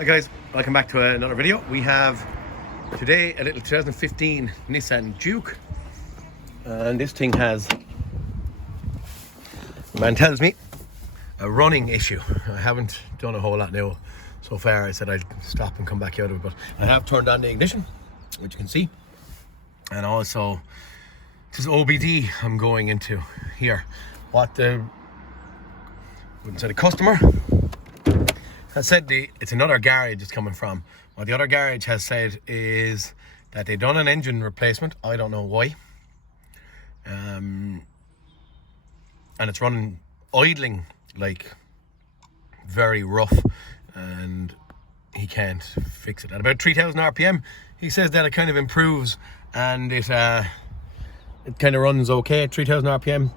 Hi guys, welcome back to another video. We have today a little 2015 Nissan Juke, and this thing has, man tells me, a running issue. I haven't done a whole lot now so far. I said I'd stop and come back out of it, but I have turned on the ignition, which you can see, and also this is OBD I'm going into here. What the, wouldn't say the customer has said, it's another garage it's coming from. What the other garage has said is that they've done an engine replacement. I don't know why. And it's running, idling like very rough, and he can't fix it. At about 3,000 RPM, he says that it kind of improves, and it kind of runs okay at 3,000 RPM.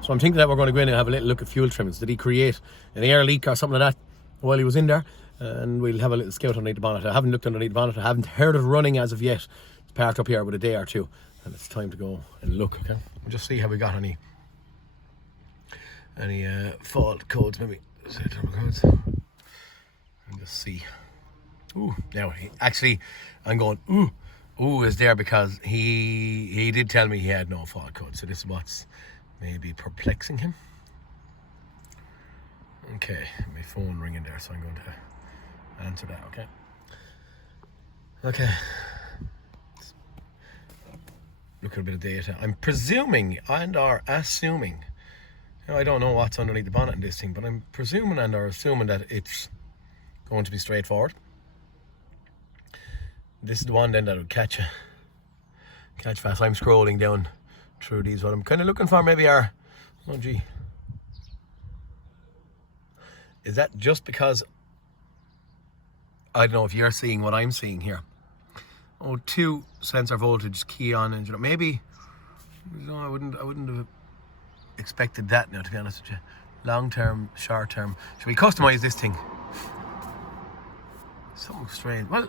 So I'm thinking that we're going to go in and have a little look at fuel trimmings. Did he create an air leak or something like that while he was in there? And we'll have a little scout underneath the bonnet. I haven't looked underneath the bonnet. I haven't heard it running as of yet. It's parked up here with a day or two, and it's time to go and look. Okay, we'll just see how we got any fault codes, maybe turbo codes, and just see. Ooh, now actually I'm going ooh is there because he did tell me he had no fault code, so this is what's maybe perplexing him. Okay, my phone ringing there, so I'm going to answer that. Okay, look at a bit of data. I'm presuming and or assuming, I don't know what's underneath the bonnet in this thing, but I'm presuming and or assuming that it's going to be straightforward. This is the one then that would catch fast. I'm scrolling down through these. What I'm kind of looking for maybe are, oh gee, is that just because I don't know if you're seeing what I'm seeing here? 2 sensor voltage key on engine. Maybe, no, I wouldn't have expected that now, to be honest with you. Long term, short term. Should we customize this thing? Something strange. Well,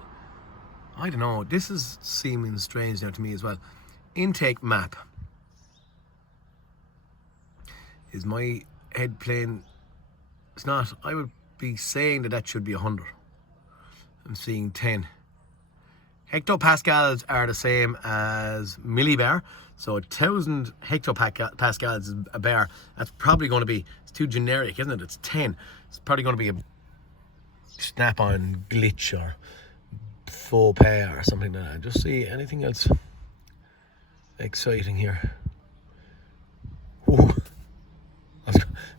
I don't know. This is seeming strange now to me as well. Intake map. Is my head playing? It's not. I would be saying that should be 100. I'm seeing 10. Hectopascals are the same as millibar, so 1,000 hectopascals is a bar. That's probably going to be, it's too generic, isn't it? It's 10. It's probably going to be a snap-on glitch or faux pas or something like that. Just see anything else exciting here. Ooh.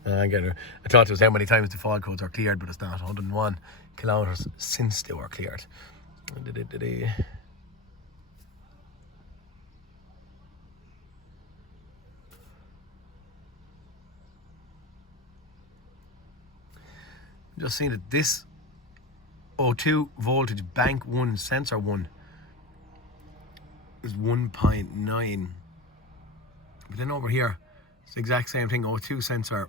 I thought it was how many times the fault codes are cleared, but it's not. 101 kilometers since they were cleared. Just seeing that this O2 voltage bank 1 sensor 1 is 1.9, but then over here it's the exact same thing. O2 sensor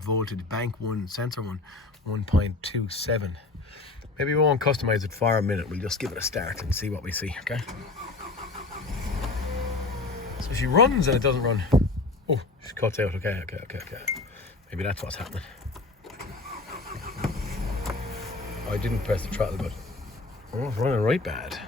voltage bank 1 sensor 1 1.27. Maybe we won't customize it for a minute. We'll just give it a start and see what we see. Okay, so she runs and it doesn't run. Oh, she cuts out. Okay. Maybe that's what's happening. I didn't press the throttle, but oh, it's running right bad.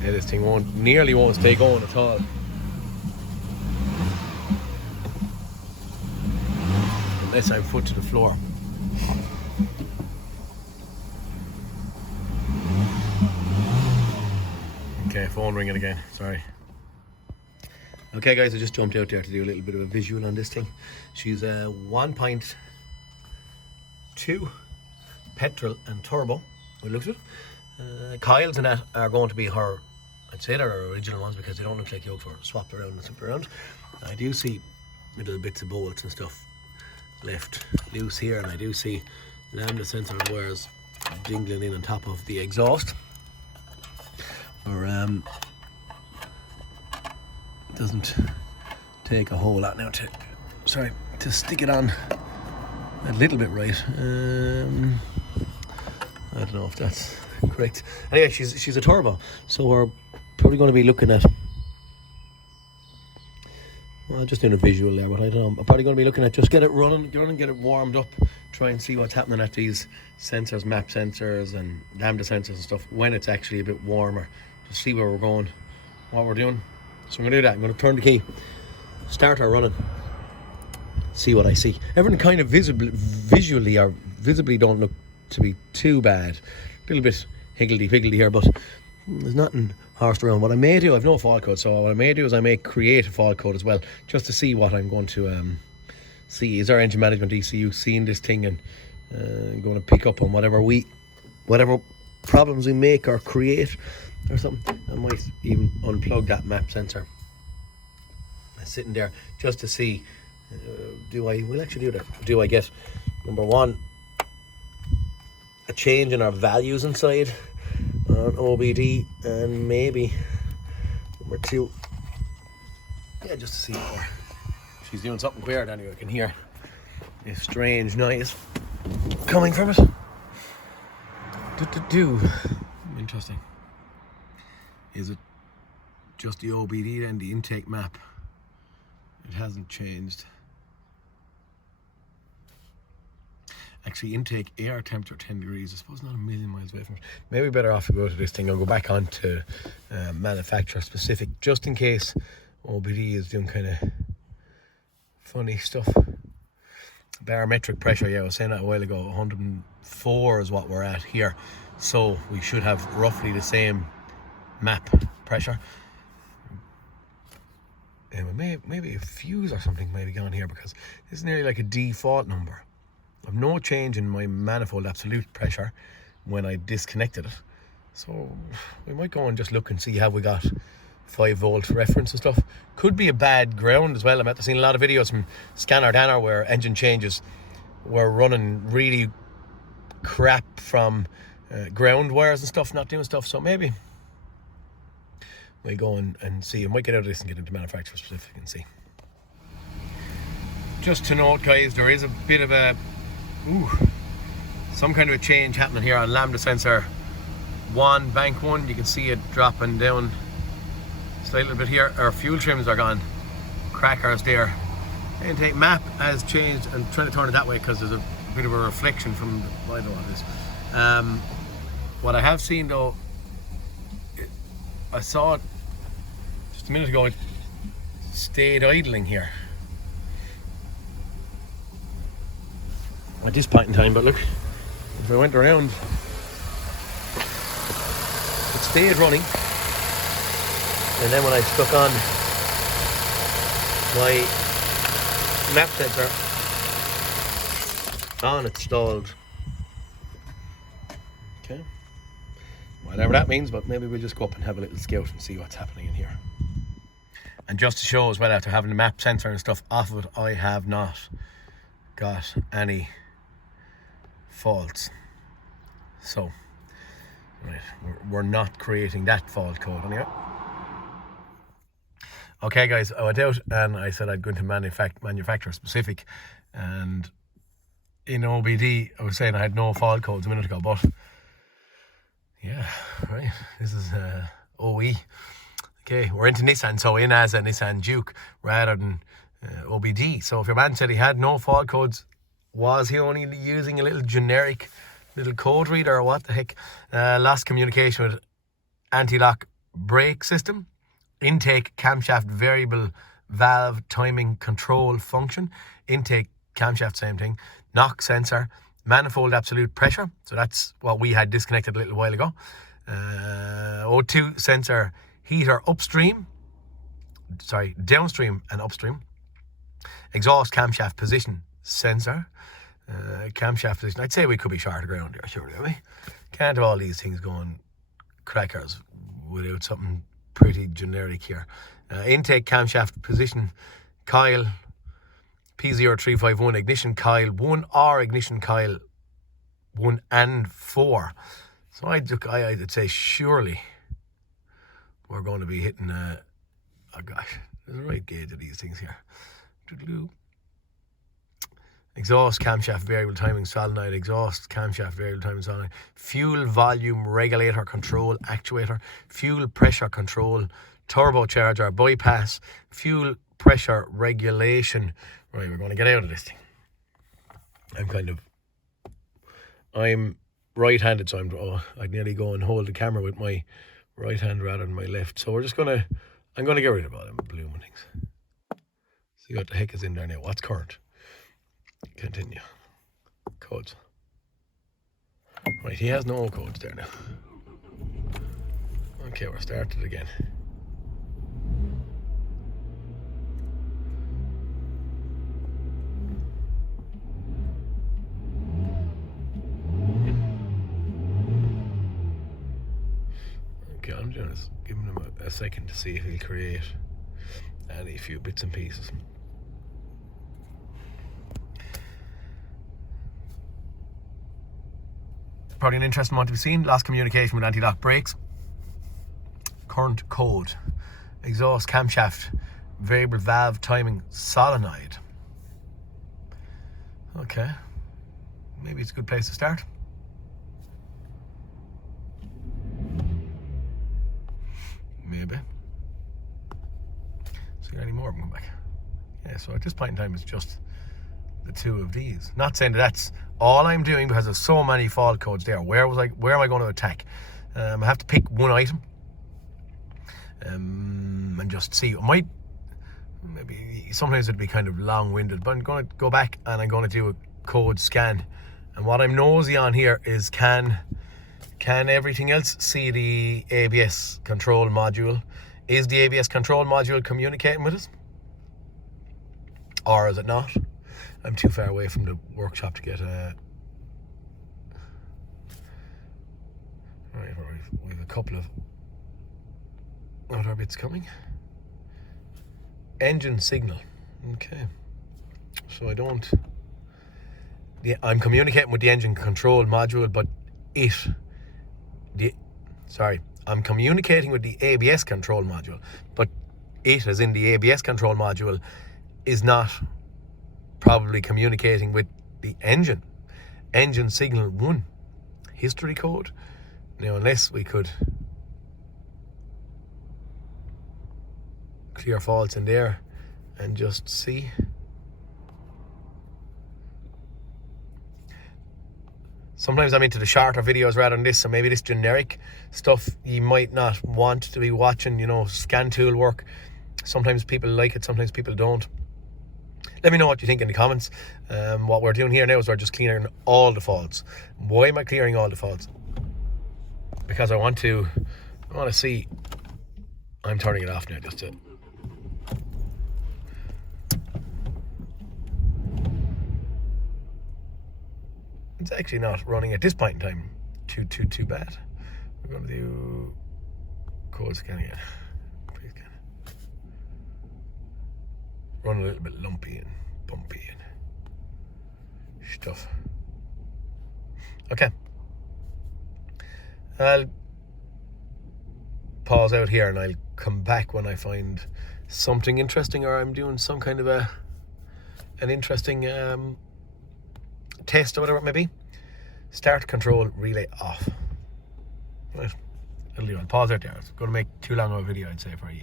Yeah, this thing nearly won't stay going at all. Unless I'm foot to the floor. Okay, phone ringing again, sorry. Okay guys, I just jumped out there to do a little bit of a visual on this thing. She's a 1.2 petrol and turbo, it looks at it. Coils and that are going to be her, I'd say they're her original ones because they don't look like yokes were swapped around and swapped around. I do see little bits of bolts and stuff left loose here, and I do see lambda sensor wires dingling in on top of the exhaust. Or doesn't take a whole lot now to to stick it on a little bit right. I don't know if that's correct. Anyway, she's a turbo, so we're probably going to be looking at, well, just doing a visual there, but I don't know. I'm probably going to be looking at just get it running, get it warmed up, try and see what's happening at these sensors, map sensors and lambda sensors and stuff when it's actually a bit warmer, to see where we're going, what we're doing. So I'm going to do that. I'm going to turn the key, start her running, see what I see. Everything kind of visually don't look to be too bad. A little bit higgledy-piggledy here, but there's nothing horsed around. What I may do, I've no fault code, so what I may do is I may create a fault code as well, just to see what I'm going to see. Is our engine management ECU seeing this thing and going to pick up on whatever problems we make or create or something? I might even unplug that map sensor. It's sitting there just to see, we'll actually do that. Do I get, number one, a change in our values inside on OBD, and maybe number two, yeah, just to see more. She's doing something weird anyway. I can hear a strange noise coming from it. Interesting. Is it just the OBD and the intake map? It hasn't changed. Actually, intake air temperature 10 degrees. I suppose not a million miles away from it. Maybe better off to go to this thing. I'll go back on to manufacturer specific, just in case OBD is doing kind of funny stuff. Barometric pressure, yeah, I was saying that a while ago. 104 is what we're at here. So we should have roughly the same map pressure. Maybe a fuse or something may be gone here, because it's nearly like a default number. I've no change in my manifold absolute pressure when I disconnected it. So we might go and just look and see, have we got 5 volt reference and stuff. Could be a bad ground as well. I've seen a lot of videos from Scanner Danner where engine changes were running really crap from ground wires and stuff, not doing stuff. So maybe we'll go and see. I might get out of this and get into manufacturer specific and see. Just to note, guys, there is a bit of some kind of a change happening here on lambda sensor 1, bank 1. You can see it dropping down just a little bit here. Our fuel trims are gone, crackers there. Intake map has changed. I'm trying to turn it that way because there's a bit of a reflection from the, I don't know what it is. What I have seen though, I saw it just a minute ago, it stayed idling here at this point in time, but look, if I went around, it stayed running, and then when I stuck on my map sensor on, it stalled. Okay, whatever that means, but maybe we'll just go up and have a little scout and see what's happening in here. And just to show as well, after having the map sensor and stuff off of it, I have not got any faults. So right, we're not creating that fault code anyway. Okay guys, I went out and I said I'd go into manufacturer specific, and in OBD I was saying I had no fault codes a minute ago, but yeah, right, this is OE. Okay, we're into Nissan, so in as a Nissan Juke rather than OBD. So if your man said he had no fault codes, was he only using a little generic little code reader, or what the heck? Lost communication with anti-lock brake system, intake camshaft variable valve timing control function, intake camshaft same thing, knock sensor, manifold absolute pressure, so that's what we had disconnected a little while ago, O2 sensor heater downstream and upstream, exhaust camshaft position sensor, camshaft position. I'd say we could be short of ground here, surely, are we? Can't have all these things going crackers without something pretty generic here. Intake camshaft position coil P0351, ignition coil 1 or ignition coil 1 and 4. So I'd say surely we're going to be hitting oh gosh, there's a right gauge of these things here. exhaust camshaft variable timing solenoid, exhaust camshaft variable timing solenoid, fuel volume regulator control actuator, fuel pressure control, turbocharger, bypass, fuel pressure regulation. Right, we're going to get out of this thing. I'm right-handed, so I'd nearly go and hold the camera with my right hand rather than my left. So I'm gonna get rid of all them blooming things. See what the heck is in there now. What's current? Continue. Codes. Right, he has no codes there now. Okay, we're started again. Okay, I'm just giving him a second to see if he'll create any few bits and pieces. Probably an interesting one to be seen. Lost communication with anti-lock brakes. Current code. Exhaust camshaft. Variable valve timing solenoid. Okay. Maybe it's a good place to start. Maybe. So any more of them come back. Yeah, so at this point in time it's just the two of these. Not saying that that's all I'm doing because there's so many fault codes there. Where am I going to attack? I have to pick one item and just see. Maybe sometimes it'd be kind of long-winded, but I'm going to go back and I'm going to do a code scan. And what I'm nosy on here is can everything else see the ABS control module? Is the ABS control module communicating with us? Or is it not? I'm too far away from the workshop to get a... Right, we have a couple of other bits coming. Engine signal. Okay. So I'm communicating with the engine control module, but I'm communicating with the ABS control module, but it, as in the ABS control module, is not probably communicating with the engine. Engine signal 1. History code. Now, unless we could clear faults in there and just see. Sometimes I'm into the shorter videos rather than this, so maybe this generic stuff you might not want to be watching, scan tool work. Sometimes people like it, sometimes people don't. Let me know what you think in the comments. What we're doing here now is we're just clearing all the faults. Why am I clearing all the faults? Because I want to see. I'm turning it off now just to... It's actually not running at this point in time too bad. We're going to do code scan again. Run a little bit lumpy and bumpy and stuff. Okay. I'll pause out here and I'll come back when I find something interesting, or I'm doing some kind of an interesting test or whatever it may be. Start control relay off. Right. That'll do. I'll pause out there. It's going to make too long of a video, I'd say, for you.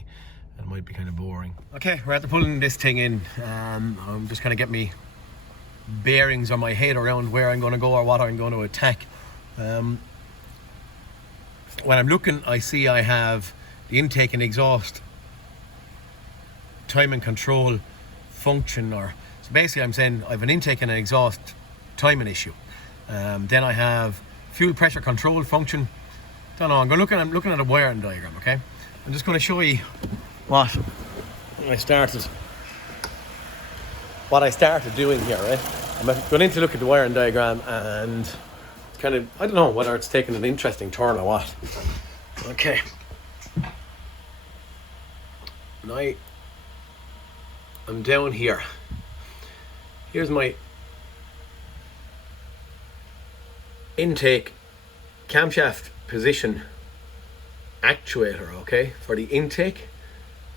It might be kind of boring. Okay, we're after pulling this thing in. I'm just kind of get me bearings on my head around where I'm going to go or what I'm going to attack. When I'm looking, I see I have the intake and exhaust time and control function, so basically I'm saying I have an intake and an exhaust timing issue. Then I have fuel pressure control function. Don't know. I'm looking at a wiring diagram. Okay, I'm just going to show you what I started doing here. Right, I'm going in to look at the wiring diagram, and kind of, I don't know whether it's taking an interesting turn or what. Okay, and I'm down here. Here's my intake camshaft position actuator, okay, for the intake,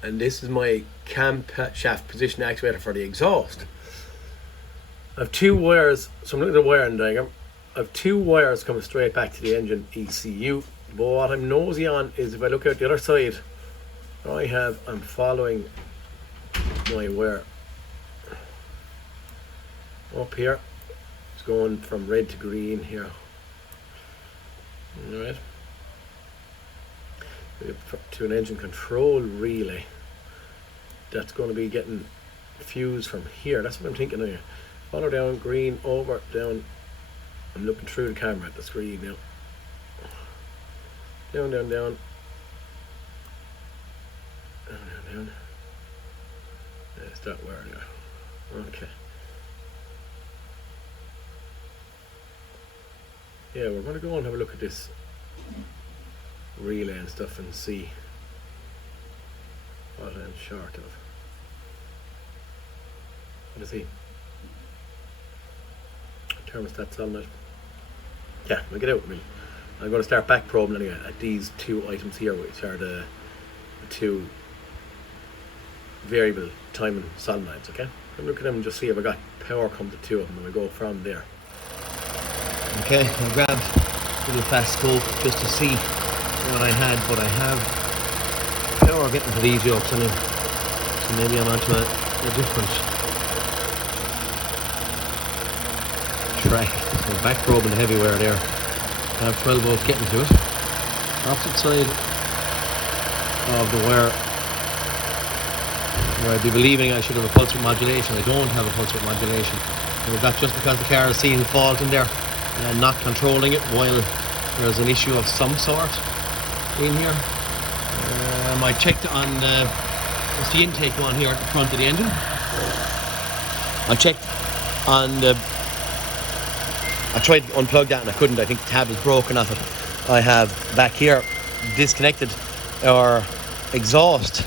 and this is my camshaft position actuator for the exhaust. I have two wires, so I'm looking at the wiring diagram. I have two wires coming straight back to the engine ECU. But what I'm nosy on is if I look out the other side, I'm following my wire up here. It's going from red to green here. Alright. To an engine control relay. That's going to be getting fused from here. That's what I'm thinking here. Follow down, green, over, down. I'm looking through the camera at the screen now. Down, down, down. Down, down, down. There's that wire there. Okay. Yeah, we're going to go and have a look at this relay and stuff and see what I'm short of. What is he? Thermostats on it. Yeah, we'll get out with me. I'm going to start back probing anyway at these two items here, which are the two variable timing solenoids, okay? I'll look at them and just see if I got power come to two of them and we'll go from there. Okay, I grabbed a little fast scope just to see what I had, but I have power getting to these yokes anyway. So maybe I'm onto a different track. So back probing the heavy wire there. I have 12 volts getting to it. Opposite side of the wire where I'd be believing I should have a pulse width modulation. I don't have a pulse width modulation. And that's just because the car is seeing fault in there and not controlling it while there's an issue of some sort in here. I checked on what's the intake one here at the front of the engine. I checked on the, I tried to unplug that and I couldn't. I think the tab is broken off it. I have back here disconnected our exhaust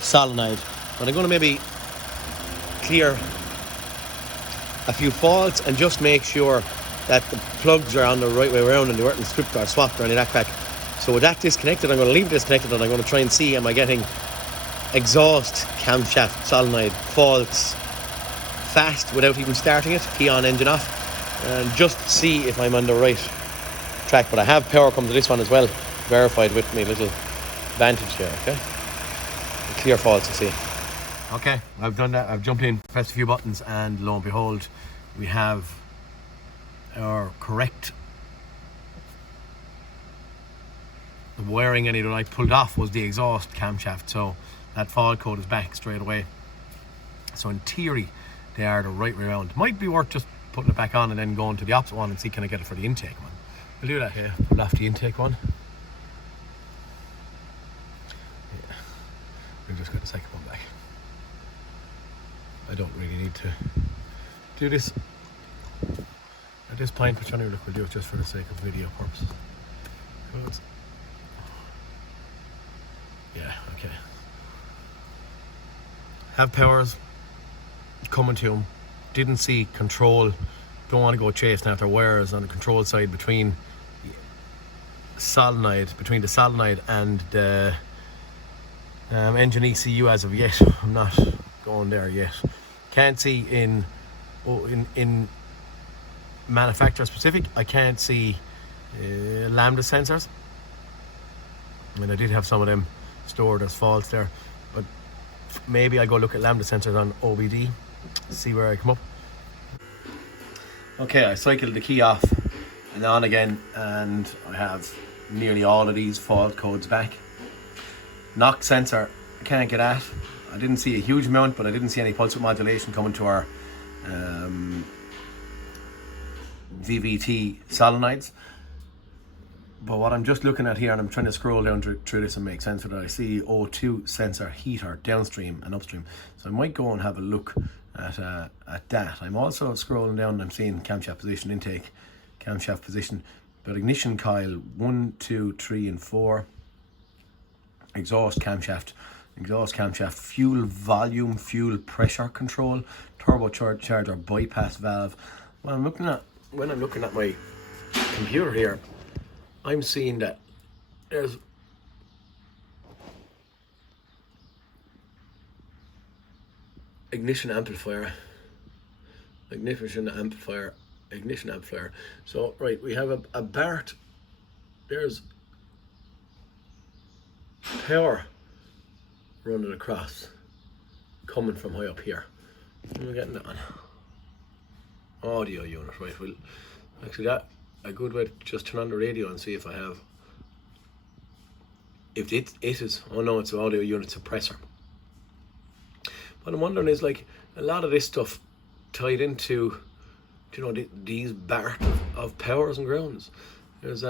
solenoid, but I'm going to maybe clear a few faults and just make sure that the plugs are on the right way around and they weren't stripped or swapped or any of that crack. So with that disconnected, I'm going to leave it disconnected and I'm going to try and see, am I getting exhaust camshaft solenoid faults fast without even starting it, key on, engine off, and just see if I'm on the right track. But I have power come to this one as well, verified with my little Vantage here, okay? Clear faults to see. Okay, I've done that. I've jumped in, pressed a few buttons, and lo and behold, we have our correct. The wiring any that I pulled off was the exhaust camshaft, so that fault code is back straight away. So in theory, they are the right way around. Might be worth just putting it back on and then going to the opposite one and see can I get it for the intake one. We'll do that here. Pull off the intake one. Yeah. We've just got the second one back. I don't really need to do this at this point, but anyway, look, we'll do it just for the sake of video purposes. Good. Yeah, okay. Have powers coming to them. Didn't see control. Don't want to go chasing after wires on the control side between the solenoid and the engine ECU as of yet. I'm not going there yet. Can't see in manufacturer specific. I can't see lambda sensors. I mean, I did have some of them stored as faults there, but maybe I go look at lambda sensors on OBD, see where I come up. Okay, I cycled the key off and on again, and I have nearly all of these fault codes back. Knock sensor, I can't get at. I didn't see a huge amount, but I didn't see any pulse width modulation coming to our VVT solenoids. But what I'm just looking at here, and I'm trying to scroll down through this and make sense of it, I see O2 sensor heater downstream and upstream. So I might go and have a look at that. I'm also scrolling down and I'm seeing camshaft position, intake, camshaft position, but ignition coil 1, 2, 3 and 4, exhaust camshaft, fuel volume, fuel pressure control, turbocharger bypass valve. When I'm looking at my computer here, I'm seeing that there's ignition amplifier, ignition amplifier. So right, we have a BART. There's power running across, coming from high up here. And we're getting that on audio unit, right? Well, actually, that a good way to just turn on the radio and see if I have. If it is, oh no, it's an audio unit suppressor. What I'm wondering is, like, a lot of this stuff tied into, you know, these BART of powers and grounds. There's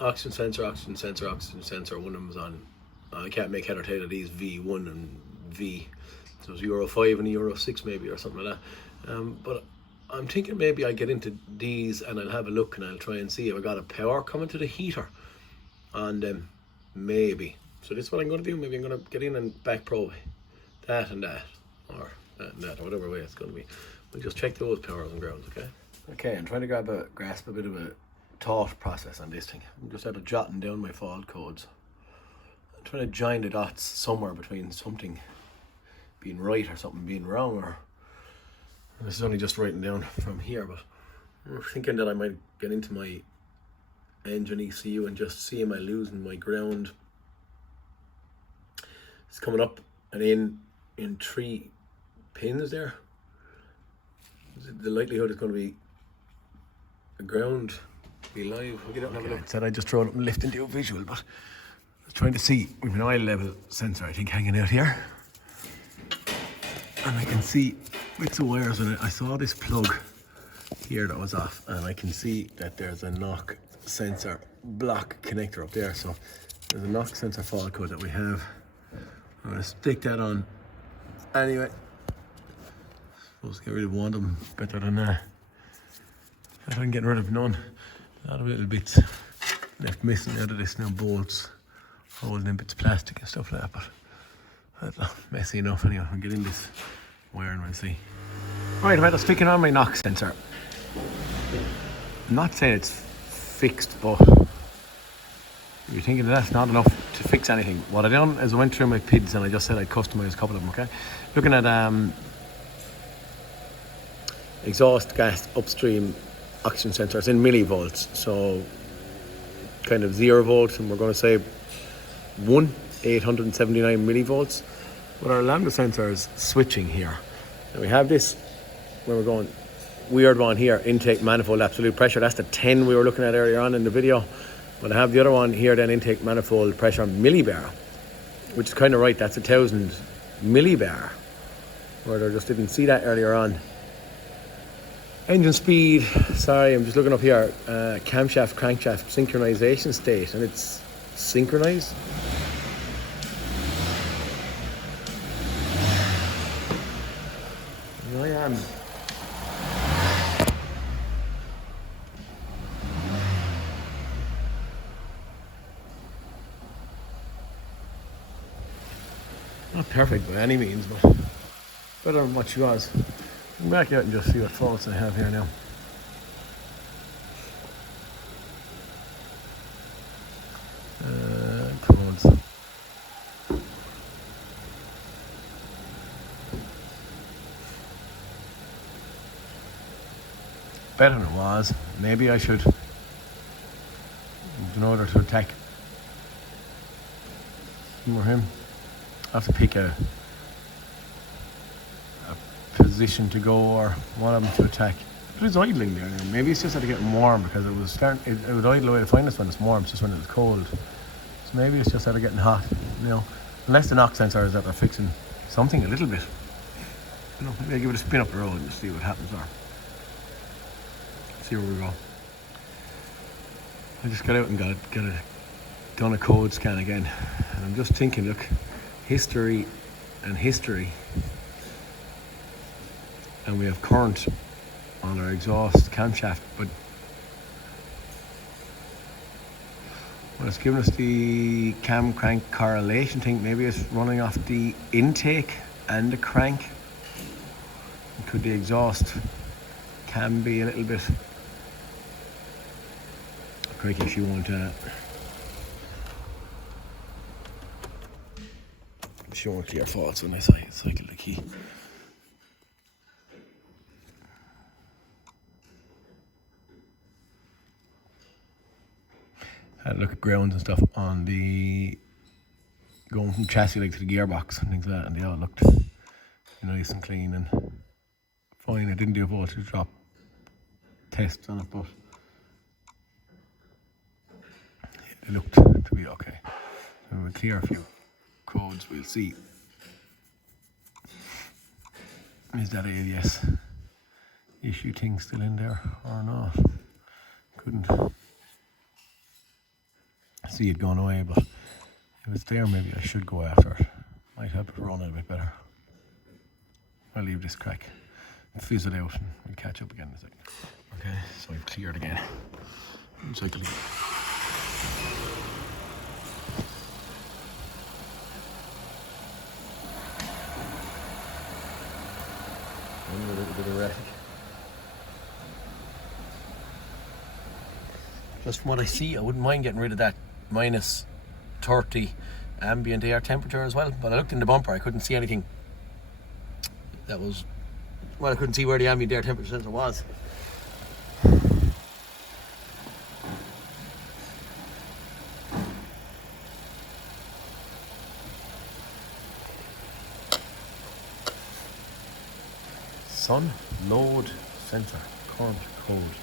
oxygen sensor. One of them was on. I can't make head or tail of these V1 and V. So it's Euro 5 and Euro 6 maybe, or something like that. But I'm thinking maybe I get into these and I'll have a look and I'll try and see if I got a power coming to the heater on them, maybe. So this is what I'm going to do. Maybe I'm going to get in and back probe that and that, or that and that, or whatever way it's going to be. We'll just check those powers and grounds, okay? Okay, I'm trying to grasp a bit of a thought process on this thing. I'm just out of jotting down my fault codes. I'm trying to join the dots somewhere between something being right or something being wrong, or this is only just writing down from here, but I'm thinking that I might get into my engine ECU and just see am I losing my ground. It's coming up and in 3 pins there. The likelihood is going to be the ground be live. We'll get out and have a look. I said I just throw it up and lift into a visual, but I was trying to see with an oil level sensor, I think, hanging out here. And I can see bits of wires in it. I saw this plug here that was off, and I can see that there's a knock sensor block connector up there. So there's a knock sensor fault code that we have. I'm going to stick that on anyway. Supposed to get rid of one of them better than that. Better than getting rid of none. A lot of little bits left missing out of this now, bolts, holding in bits of plastic and stuff like that, but that's not messy enough anyway. I'll get in this wiring and see. Right, I'm sticking on my knock sensor. I'm not saying it's fixed, but if you're thinking that's not enough to fix anything, what I done is I went through my PIDs and I just said I'd customise a couple of them, okay? Looking at exhaust gas upstream oxygen sensors in millivolts, so kind of 0 volts, and we're going to say 879 millivolts. But our lambda sensor is switching here. And we have this, where we're going, weird one here, intake manifold absolute pressure. That's the 10 we were looking at earlier on in the video. But I have the other one here, then intake manifold pressure millibar, which is kind of right. That's 1,000 millibar, where I just didn't see that earlier on. Engine speed, sorry, I'm just looking up here, camshaft, crankshaft synchronization state, and it's synchronized. I am. Not perfect by any means, but better than what she was. I'll back out and just see what faults I have here now. Codes. Better than it was. Maybe I should, in order to attack him or him, I have to pick a position to go, or one of them to attack. It was idling there. Maybe it's just had to get warm, because it was starting. It would idle away to find us when it's warm. It's just when it was cold. So maybe it's just out of getting hot. You know, unless the knock sensor is that they're fixing something a little bit. You know, maybe I give it a spin up the road and see what happens there. See where we go. I just got out and done a code scan again, and I'm just thinking, look, history and history. And we have current on our exhaust camshaft, but well, it's giving us the cam crank correlation thing. Maybe it's running off the intake and the crank. Could the exhaust can be a little bit cranky if you want clear faults when I cycle the key. Had a look at grounds and stuff on the going from chassis like to the gearbox and things like that, and they all looked nice and clean and fine. I didn't do a voltage drop tests on it, but it looked to be okay. So we'll clear a few codes, we'll see. Is that ABS issue thing still in there or not? Couldn't see it going away, but if it's there, maybe I should go after it. Might help it run a bit better. I'll leave this crack, fizz it out, and we'll catch up again in a second. Okay, so I've cleared again. Cycle again. A little bit erratic. Just from what I see, I wouldn't mind getting rid of that minus 30 ambient air temperature as well. But I looked in the bumper, I couldn't see anything that was, well, I couldn't see where the ambient air temperature sensor was. Sun load sensor, current code.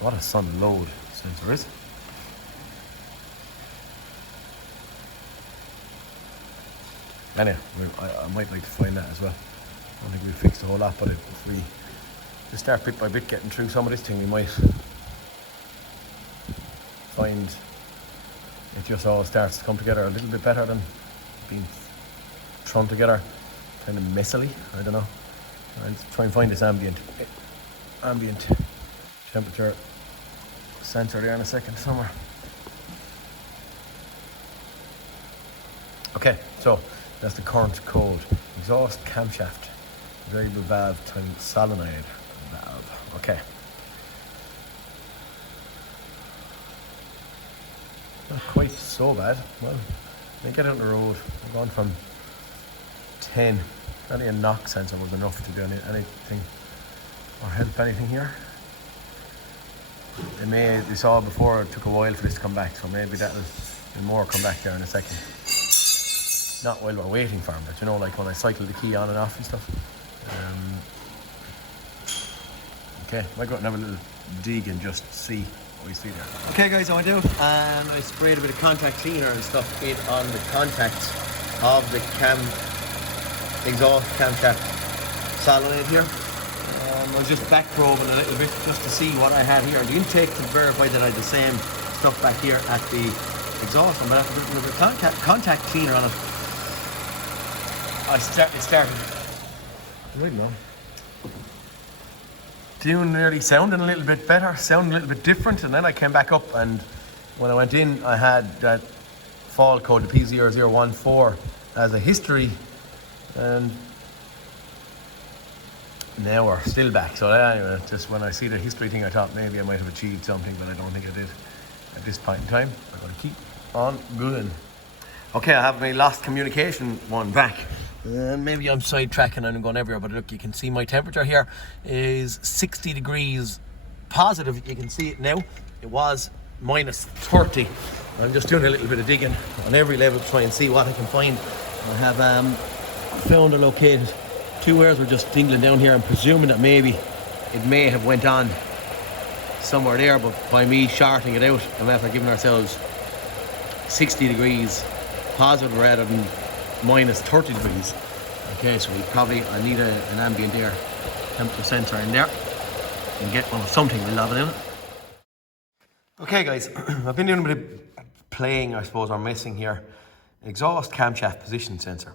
What a sun load sensor is. Anyway, I might like to find that as well. I don't think we fixed the whole lot, but if we just start bit by bit getting through some of this thing, we might find it just all starts to come together a little bit better than being thrown together kind of messily. I don't know. I'll try and find this ambient temperature sensor there in a second somewhere. Okay, so that's the current code. Exhaust camshaft, variable valve times solenoid valve. Okay. Not quite so bad. Well, they get out on the road. I've gone from 10. Only a knock sensor was enough to do anything or help anything here. They saw before it took a while for this to come back, so maybe that'll more come back there in a second. Not while we're waiting for them, but like when I cycle the key on and off and stuff. Okay, I might go out and have a little dig and just see what we see there. Okay guys, I went out and I sprayed a bit of contact cleaner and stuff in on the contacts of the exhaust camshaft solenoid here. I was just back probing a little bit just to see what I had here. The intake to verify that I had the same stuff back here at the exhaust. But after putting the contact cleaner on it, it started, I don't know, sounding a little bit better, sounding a little bit different. And then I came back up, and when I went in, I had that fault code, the P0014, as a history. And now we're still back. So anyway, just when I see the history thing, I thought maybe I might have achieved something, but I don't think I did at this point in time. I'm going to keep on going. Okay, I have my lost communication one back. Maybe I'm sidetracking and I'm going everywhere, but look, you can see my temperature here is 60 degrees positive. You can see it now. It was minus 30. I'm just doing a little bit of digging on every level to try and see what I can find. I have found or located two wires were just dingling down here. I'm presuming that maybe it may have went on somewhere there, but by me shorting it out, I'm after giving ourselves 60 degrees positive rather than minus 30 degrees. Okay, so I need an ambient air temperature sensor in there and get one of something we'll have it in it. Okay guys, I've been doing a bit of playing, I suppose, or messing here. Exhaust camshaft position sensor,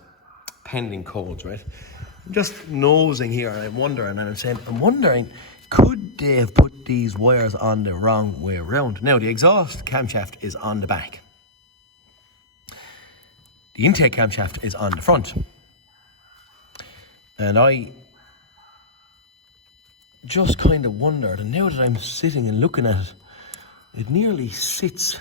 pending codes, right? I'm just nosing here and I'm wondering, could they have put these wires on the wrong way around? Now, the exhaust camshaft is on the back. The intake camshaft is on the front. And I just kind of wondered, and now that I'm sitting and looking at it, it nearly sits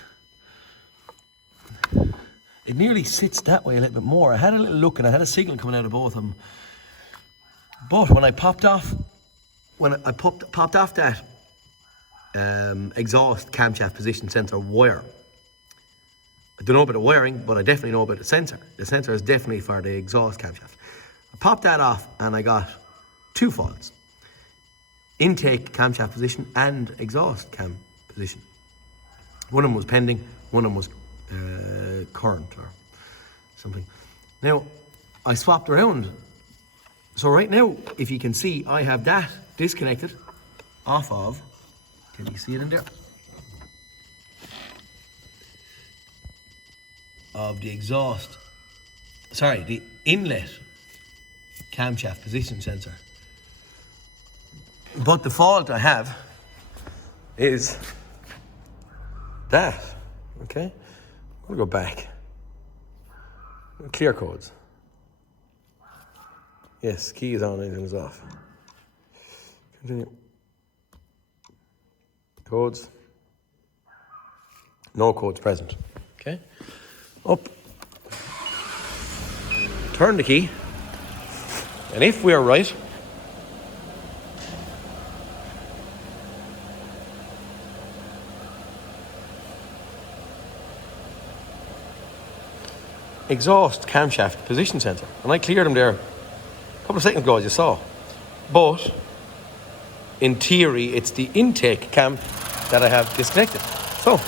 that way a little bit more. I had a little look and I had a signal coming out of both of them. But when I popped off that exhaust camshaft position sensor wire, I don't know about the wiring, but I definitely know about the sensor. The sensor is definitely for the exhaust camshaft. I popped that off and I got 2 faults. Intake camshaft position and exhaust cam position. One of them was pending, one of them was current or something. Now, I swapped around. So right now, if you can see, I have that disconnected off of, can you see it in there? Of the exhaust, sorry, the inlet camshaft position sensor. But the fault I have is that, okay? I'm gonna go back. Clear codes. Yes, key is on, anything is off. Continue. Codes. No codes present, okay? Up. Turn the key. And if we are right, exhaust camshaft position sensor. And I cleared them there a couple of seconds ago, as you saw. But in theory, it's the intake cam that I have disconnected. So,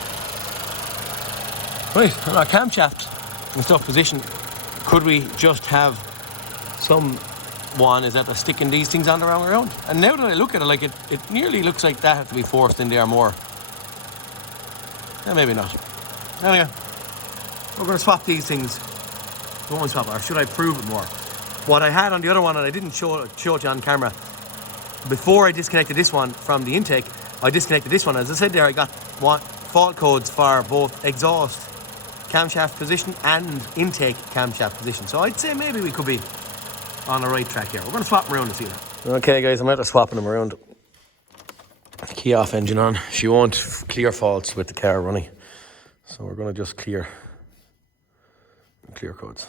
right, on our camshaft and stuff position, could we just have someone is that they're sticking these things on the wrong way around? And now that I look at it, like it nearly looks like that had to be forced in there more. Yeah, maybe not. Anyway, we're going to swap these things. Go and swap it, or should I prove it more? What I had on the other one, and I didn't show it to you on camera, before I disconnected this one from the intake, I disconnected this one. As I said there, I got fault codes for both exhaust camshaft position and intake camshaft position. So I'd say maybe we could be on the right track here. We're going to swap them around and see that. Okay guys, I'm out of swapping them around. Key off, engine on. She won't clear faults with the car running. So we're going to just clear codes.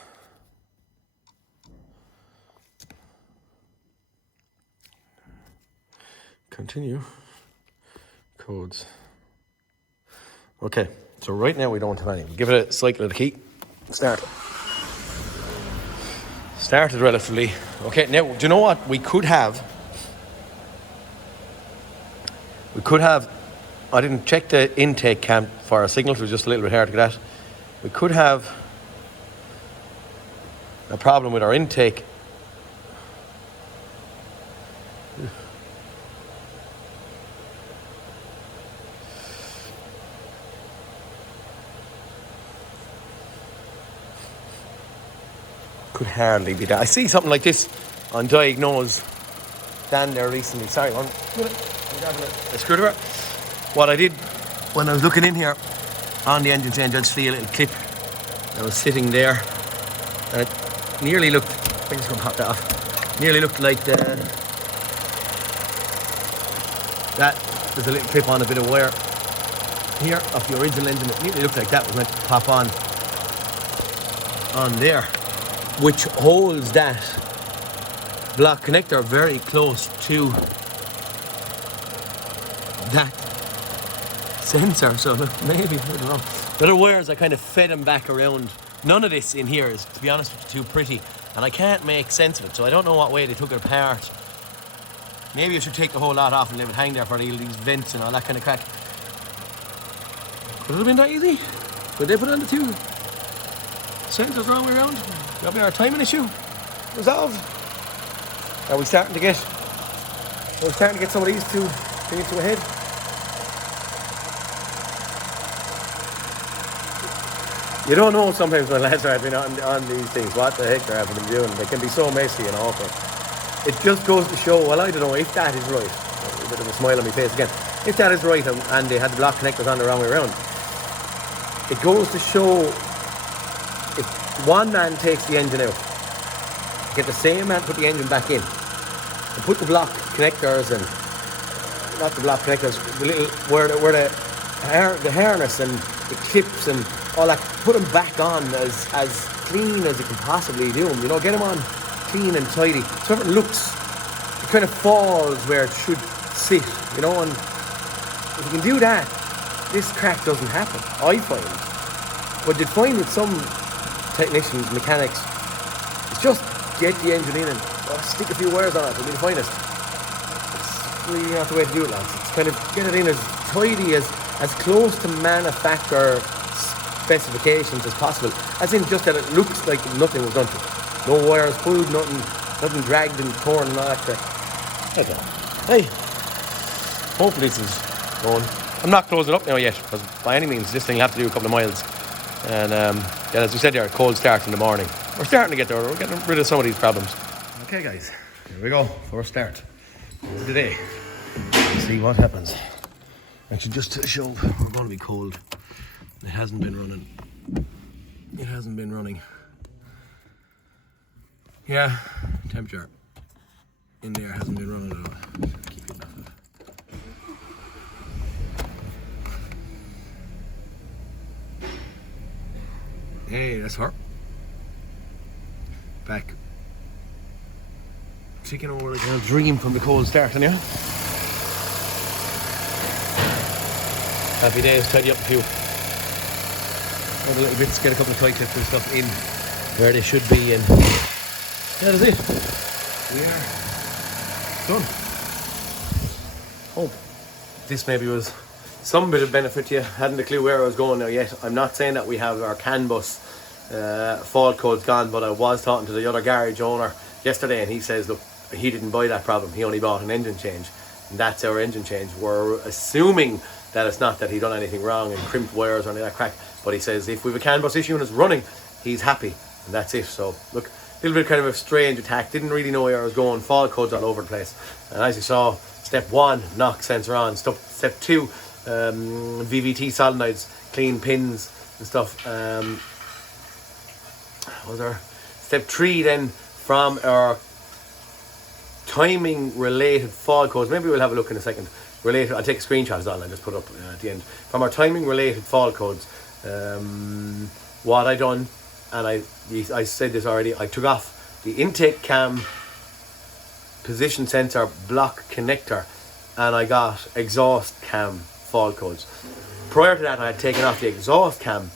Continue. Codes. Okay, so right now we don't have any. We'll give it a cycle of the key. Start. Started relatively. Okay, now, do you know what? We could have, I didn't check the intake cam for a signal, so it was just a little bit hard to get at. We could have a problem with our intake. Could hardly be that. I see something like this on Diagnose down there recently. Sorry, one minute. I'm grabbing a screwdriver. What I did when I was looking in here on the engine change, I just see a little clip that was sitting there, and it nearly looked, I think it's going to pop that off, nearly looked like that there's a little clip on a bit of wire here of the original engine. It nearly looked like that was meant to pop on there, which holds that block connector very close to that sensor. So maybe, I don't know. The other wires, I kind of fed them back around. None of this in here is, to be honest with you, too pretty, and I can't make sense of it, so I don't know what way they took it apart. Maybe I should take the whole lot off and leave it hang there for these vents and all that kind of crack. Could it have been that easy? Could they put on the two sensors wrong way around? That'll be our timing issue resolved. Are we starting to get some of these two things to a head? You don't know sometimes when lads are having on these things what the heck they're having them doing. They can be so messy and awful. It just goes to show, well, I don't know if that is right. A bit of a smile on my face again. If that is right and they had the block connectors on the wrong way around, it goes to show if one man takes the engine out, get the same man put the engine back in, and put the block connectors and not the block connectors, the little where the harness and the clips and all that, put them back on as clean as you can possibly do them. You know, get them on clean and tidy, so it looks, it kind of falls where it should sit. You know, and if you can do that, this crack doesn't happen, I find. What you'd find with some technicians, mechanics, is just get the engine in and stick a few wires on it. To be the finest, it's really not the way to do it, lads. It's kind of get it in as tidy, as close to manufacturer specifications as possible. As in just that it looks like nothing was done to it. No wires pulled, nothing dragged and torn and all that crap. Hey, hopefully this is going. I'm not closing up now yet, because by any means this thing will have to do a couple of miles. And yeah, as we said there, a cold start in the morning. We're starting to get there. We're getting rid of some of these problems. Okay guys, here we go. First start of the day. Let's see what happens. Actually, just to show, we're going to be cold. It hasn't been running. It hasn't been running. Yeah, temperature in there hasn't been running at all. Keep it off of. Hey, that's her. Back. Ticking over like a dream from the cold start, anyhow. Happy days, tidy up a few. All the little bits, get a couple of tight tips and stuff in where they should be, and that is it. We are done. Hope this maybe was some bit of benefit to you. Hadn't a clue where I was going now yet. I'm not saying that we have our CAN bus fault codes gone, but I was talking to the other garage owner yesterday, and he says, look, he didn't buy that problem. He only bought an engine change, and that's our engine change. We're assuming that it's not that he done anything wrong and crimped wires or any of that crack, but he says if we have a CAN bus issue and it's running, he's happy, and that's it. So look, a little bit kind of a strange attack. Didn't really know where I was going. Fault codes all over the place, and as you saw, step 1, knock sensor on. Step 2, VVT solenoids, clean pins and stuff. Was there step 3 then from our timing related fault codes? Maybe we'll have a look in a second. Related, I'll take screenshots on and just put up at the end. From our timing related fault codes, what I done, and I said this already, I took off the intake cam position sensor block connector, and I got exhaust cam fault codes. Prior to that, I had taken off the exhaust cam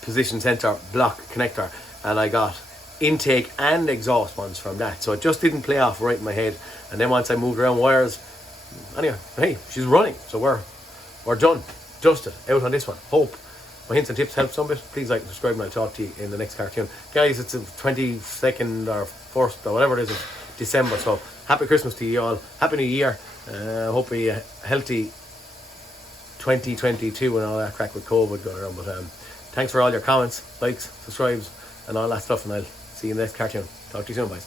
position sensor block connector, and I got intake and exhaust ones from that. So it just didn't play off right in my head. And then once I moved around wires, anyway, hey, she's running, so we're done, dusted, out on this one. Hope my hints and tips help some bit. Please like and subscribe, and I'll talk to you in the next cartoon. Guys, it's the 22nd or 1st or whatever it is of December, so happy Christmas to you all, happy New Year. Hopefully a healthy 2022 and all that crack with COVID going around. But thanks for all your comments, likes, subscribes and all that stuff, and I'll see you in the next cartoon. Talk to you soon, boys.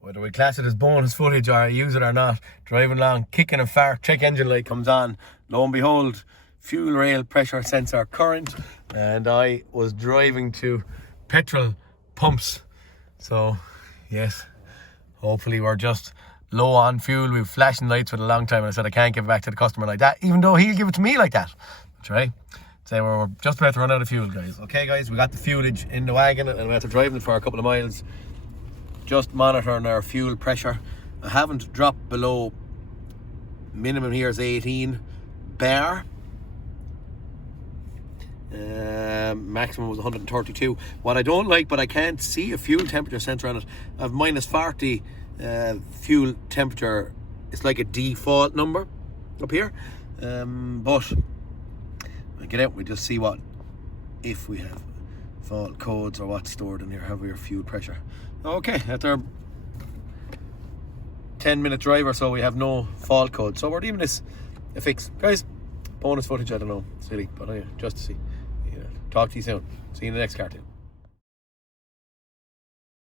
Whether we class it as bonus footage or use it or not, driving along, kicking a fart, check engine light comes on, lo and behold, fuel rail pressure sensor current, and I was driving to petrol pumps. So yes, hopefully we're just low on fuel. We've flashing lights for a long time, and I said I can't give it back to the customer like that, even though he'll give it to me like that. That's right. So we're just about to run out of fuel, guys. Okay guys, we got the fuelage in the wagon and we have to drive it for a couple of miles. Just monitoring our fuel pressure. I haven't dropped below, minimum here is 18 bar. Maximum was 132. What I don't like, but I can't see a fuel temperature sensor on it. I have minus 40 fuel temperature. It's like a default number up here. But I get out, we just see what, if we have fault codes or what's stored in here, have we our fuel pressure. Okay, that's our 10-minute drive or so. We have no fault code, so we're leaving this a fix. Guys, bonus footage, I don't know, silly, but anyway, just to see. Talk to you soon. See you in the next cartoon.